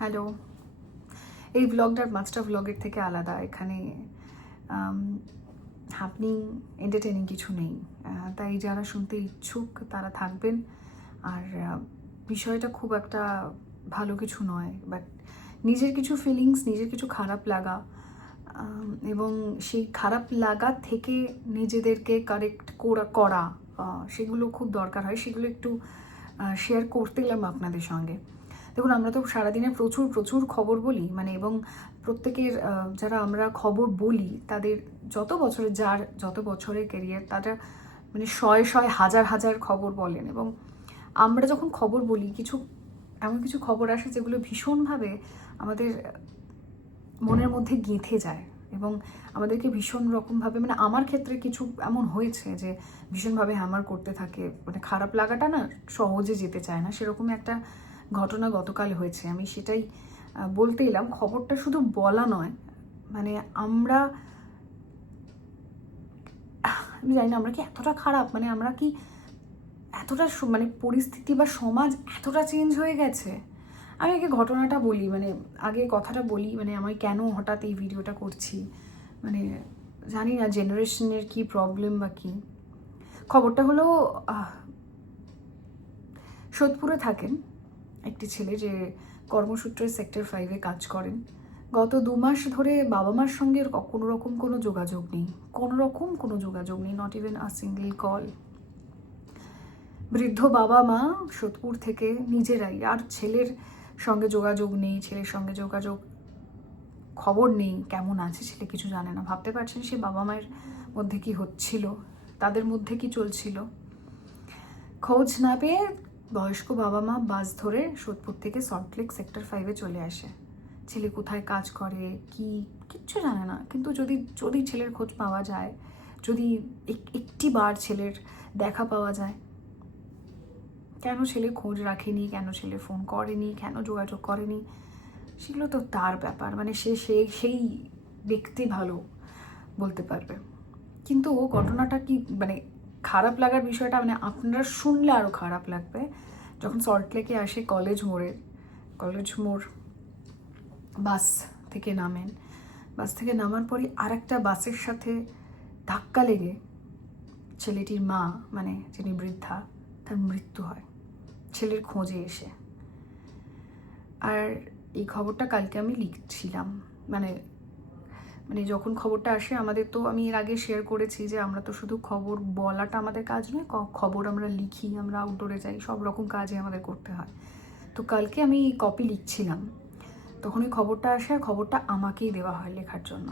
Hello এই ব্লগটার master ব্লগের থেকে আলাদা। এখানে হ্যাপনিং এন্টারটেনিং কিছু নেই। তাই যারা শুনতে ইচ্ছুক, তারা থাকবেন। আর বিষয়টা খুব একটা ভালো কিছু নয়। বাট নিজের কিছু ফিলিংস নিজের কিছু খারাপ লাগা এবং সেই খারাপ লাগা থেকে নিজেদেরকে কারেক্ট করা করা সেগুলো খুব দরকার হয়। সেগুলো একটু শেয়ার করতে এলাম আপনাদের সঙ্গে। দেখুন, আমরা তো সারাদিনে প্রচুর প্রচুর খবর বলি মানে এবং প্রত্যেকের যারা আমরা খবর বলি, তাদের যত বছরে যার যত বছরের কেরিয়ার তারা মানে শয়ে শয়ে হাজার হাজার খবর বলেন এবং আমরা যখন খবর বলি, কিছু, এমন কিছু খবর আসে যেগুলো ভীষণভাবে আমাদের মনের মধ্যে গেঁথে যায় এবং আমাদেরকে ভীষণ রকমভাবে মানে আমার ক্ষেত্রে কিছু এমন হয়েছে যে ভীষণভাবে হ্যামার করতে থাকে মানে খারাপ লাগাটা না সহজে যেতে চায় না সেরকম একটা ঘটনা গতকাল হয়েছে। আমি সেটাই বলতে এলাম। খবরটা শুধু বলা নয় মানে আমরা, আমি জানি না, আমরা কি এতটা খারাপ? মানে আমরা কি এতটা মানে পরিস্থিতি বা সমাজ এতটা চেঞ্জ হয়ে গেছে? আমি আগে ঘটনাটা বলি মানে আগে কথাটা বলি মানে আমি কেন হঠাৎ এই ভিডিওটা করছি? মানে জানি না জেনারেশনের কি প্রবলেম বা কি? খবরটা হলো সোদপুরে থাকেন। একটি ছেলে যে কর্মসূত্রে সেক্টর ফাইভে কাজ করেন। গত দু মাস ধরে বাবা মার সঙ্গে কোনো রকম কোনো যোগাযোগ নেই। কোনো রকম কোনো যোগাযোগ নেই not even a single call বৃদ্ধ বাবা মা সোদপুর থেকে নিজেরাই, আর ছেলের সঙ্গে যোগাযোগ নেই, ছেলের সঙ্গে যোগাযোগ খবর নেই, কেমন আছে ছেলে কিছু জানে না। ভাবতে পারছেন সে বাবা মায়ের মধ্যে কি হচ্ছিল, তাদের মধ্যে কি চলছিল? খোঁজ না পেয়ে বয়স্ক বাবা মা বাস ধরে সোদপুর থেকে সল্টলেক সেক্টর ফাইভে চলে আসে। ছেলে কোথায় কাজ করে, কি, কিচ্ছু জানে না। কিন্তু যদি যদি ছেলের খোঁজ পাওয়া যায়, যদি এক- একটি বার ছেলের দেখা পাওয়া যায়, কেন ছেলে খোঁজ রাখেনি, কেন ছেলে ফোন করেনি, কেন যোগাযোগ করেনি, সেগুলো তো তার ব্যাপার। মানে সে সে, সেই ব্যক্তি ভালো বলতে পারবে। কিন্তু ও ঘটনাটা কি মানে খারাপ লাগার বিষয়টা মানে আপনারা শুনলে আরও খারাপ লাগবে। যখন সল্টলেকে আসে কলেজ মোড়ের কলেজ মোড় বাস থেকে নামেন। বাস থেকে নামার পরই আর একটা বাসের সাথে ধাক্কা লেগে ছেলেটির মা মানে যিনি বৃদ্ধা, তার মৃত্যু হয়। ছেলের খোঁজে এসে। আর এই খবরটা কালকে আমি লিখছিলাম। মানে মানে যখন খবরটা আসে, আমাদের তো আমি এর আগে শেয়ার করেছি যে আমরা তো শুধু খবর বলাটা আমাদের কাজ নয় খবর আমরা লিখি, আমরা আউটডোরে যাই, সব রকম কাজে আমাদের করতে হয়। তো কালকে আমি কপি লিখছিলাম। তখন ওই খবরটা আসে আর খবরটা আমাকেই দেওয়া হয় লেখার জন্য।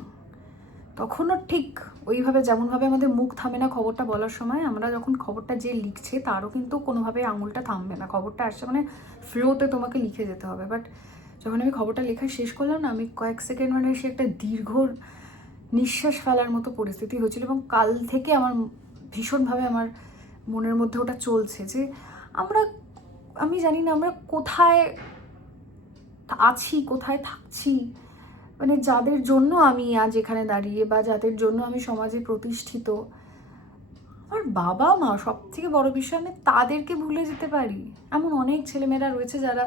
তখনও ঠিক ওইভাবে যেমনভাবে আমাদের মুখ থামে না খবরটা বলার সময়, আমরা যখন খবরটা যে লিখছে, তারও কিন্তু কোনোভাবে আঙুলটা থামবে না। খবরটা আসছে মানে ফ্লোতে তোমাকে লিখে যেতে হবে। বাট যখন আমি খবরটা লেখা শেষ করলাম না, আমি কয়েক সেকেন্ড মানে সে একটা দীর্ঘ নিঃশ্বাস ফেলার মতো পরিস্থিতি হয়েছিল এবং কাল থেকে আমার ভীষণভাবে আমার মনের মধ্যে ওটা চলছে যে আমরা, আমি জানি না আমরা কোথায় আছি, কোথায় থাকছি। মানে যাদের জন্য আমি আজ এখানে দাঁড়িয়ে বা যাদের জন্য আমি সমাজে প্রতিষ্ঠিত, আমার বাবা মা সব থেকে বড় বিষয় আমি তাদেরকে ভুলে যেতে পারি। এমন অনেক ছেলেমেয়েরা রয়েছে যারা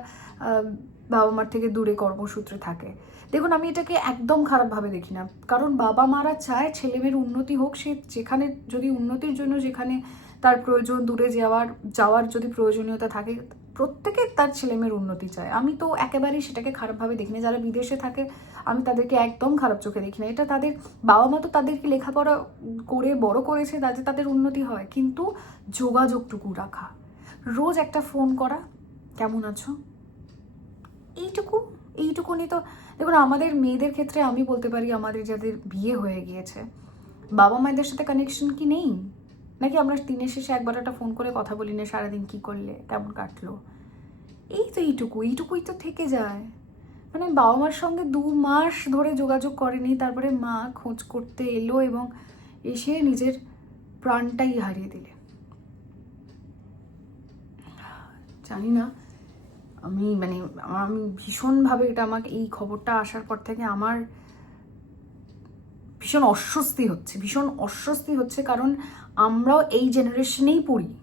বাবা মার থেকে দূরে কর্মসূত্রে থাকে। দেখুন, আমি এটাকে একদম খারাপভাবে দেখি না। কারণ বাবা মারা চায় ছেলেমেয়ের উন্নতি হোক, সে যেখানে যদি উন্নতির জন্য যেখানে তার প্রয়োজন, দূরে যাওয়ার যাওয়ার যদি প্রয়োজনীয়তা থাকে, প্রত্যেকে তার ছেলেমেয়ের উন্নতি চায়। আমি তো একেবারেই সেটাকে খারাপভাবে দেখি না। যারা বিদেশে থাকে, আমি তাদেরকে একদম খারাপ চোখে দেখি না। এটা তাদের বাবা মা তো তাদেরকে লেখাপড়া করে বড় করেছে যাতে তাদের উন্নতি হয়। কিন্তু যোগাযোগটুকু রাখা। রোজ একটা ফোন করা, কেমন আছো? এইটুকু, এইটুকুনি তো, দেখুন, আমাদের মেয়েদের ক্ষেত্রে আমি বলতে পারি আমাদের যাদের বিয়ে হয়ে গিয়েছে, বাবা মায়েদের সাথে কানেকশন কি নেই? নাকি আমরা দিনের শেষে একবার একটা ফোন করে কথা বলি না, সারাদিন কী করলে, কেমন কাটলো? এই তো এইটুকু, এইটুকুই তো থেকে যায়। মানে বাবা মার সঙ্গে দু মাস ধরে যোগাযোগ করেনি, তারপরে মা খোঁজ করতে এলো এবং এসে নিজের প্রাণটাই হারিয়ে দিলে। জানি না আমি মানে আমি ভীষণভাবে এটা আমাকে, এই খবরটা আসার পর থেকে আমার ভীষণ অস্বস্তি হচ্ছে, ভীষণ অস্বস্তি হচ্ছে কারণ আমরাও এই জেনারেশনেই পড়ি।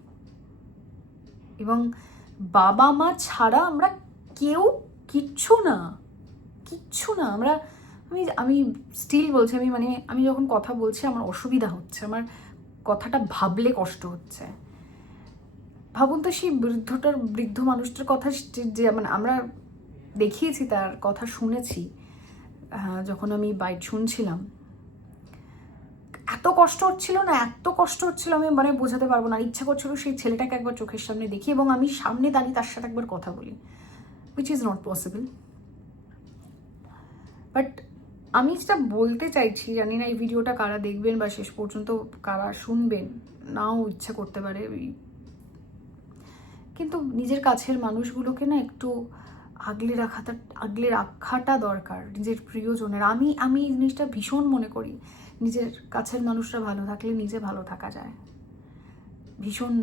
এবং বাবা মা ছাড়া আমরা কেউ কিচ্ছু না কিচ্ছু না। আমরা, আমি আমি স্টিল বলছি, আমি মানে আমি যখন কথা বলছি আমার অসুবিধা হচ্ছে, আমার কথাটা ভাবলে কষ্ট হচ্ছে। ভাবুন তো সেই বৃদ্ধটার, বৃদ্ধ মানুষটার কথা যে- মানে আমরা দেখিয়েছি, তার কথা শুনেছি যখন আমি বাইট শুনছিলাম। এত কষ্ট হচ্ছিল না, এত কষ্ট হচ্ছিল আমি মানে বোঝাতে পারব না। ইচ্ছা করছিল সেই ছেলেটাকে একবার চোখের সামনে দেখি এবং আমি সামনে দাঁড়িয়ে তার সাথে একবার কথা বলি which is not possible but আমি যেটা বলতে চাইছি, জানি না এই ভিডিওটা কারা দেখবেন বা শেষ পর্যন্ত কারা শুনবেন, নাও ইচ্ছা করতে পারে। কিন্তু নিজের কাছের মানুষগুলোকে না একটু আগলে রাখাটা আগলে রাখাটা দরকার, নিজের প্রিয়জনের। আমি আমি এই জিনিসটা ভীষণ মনে করি, নিজের কাছের মানুষরা ভালো থাকলে নিজে ভালো থাকা যায়। ভীষণ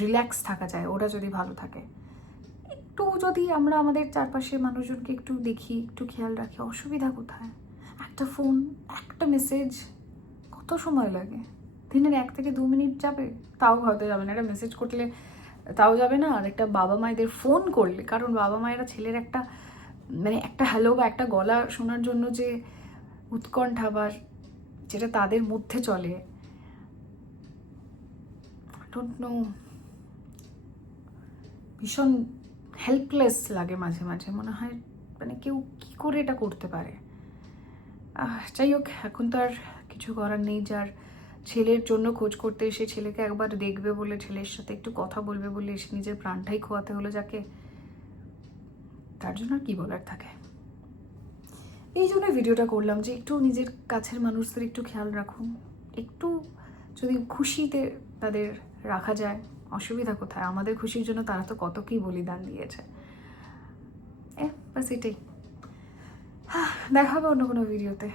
রিল্যাক্স থাকা যায়, ওরা যদি ভালো থাকে। একটু যদি আমরা আমাদের চারপাশে মানুষজনকে একটু দেখি, একটু খেয়াল রাখি, অসুবিধা কোথায়? একটা ফোন একটা মেসেজ কত সময় লাগে? দিনের এক থেকে দু মিনিট যাবে, তাও হয়তো যাবে না। একটা মেসেজ করলে তাও যাবে না। আর একটা বাবা মায়েদের ফোন করলে, কারণ বাবা মায়েরা ছেলের একটা মানে একটা হ্যালো বা একটা গলা শোনার জন্য যে উৎকণ্ঠা বা যেটা তাদের মধ্যে চলে। ভীষণ হেল্পলেস লাগে মাঝে মাঝে। মনে হয় মানে কেউ কি করে এটা করতে পারে। যাই হোক, এখন তো আর কিছু করার নেই। যার ছেলের জন্য খোঁজ করতে এসে ছেলেকে একবার দেখবে বলে ছেলের সাথে একটু কথা বলবে বলে এসে নিজের প্রাণটাই খোয়াতে হলো যাকে তার জন্য আর কি বলার থাকে? এই জন্য ভিডিওটা করলাম যে একটু নিজের কাছের মানুষদের একটু খেয়াল রাখুন। একটু যদি খুশিতে তাদের রাখা যায় অসুবিধা কোথায়? আমাদের খুশির জন্য তারা তো কত কি বলিদান দিয়েছে। এ বাস এটাই। হ্যাঁ, দেখা হবে অন্য কোনো ভিডিওতে।